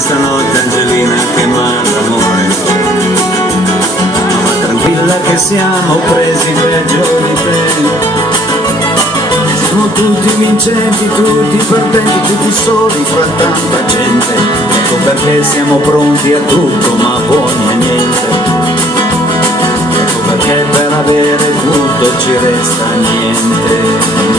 stanotte Angelina che male amore. Ma tranquilla che siamo presi peggio di te. Siamo tutti vincenti, tutti perdenti, tutti soli fra tanta gente. Ecco perché siamo pronti a tutto ma buoni a niente. Ecco perché per avere tutto ci resta niente.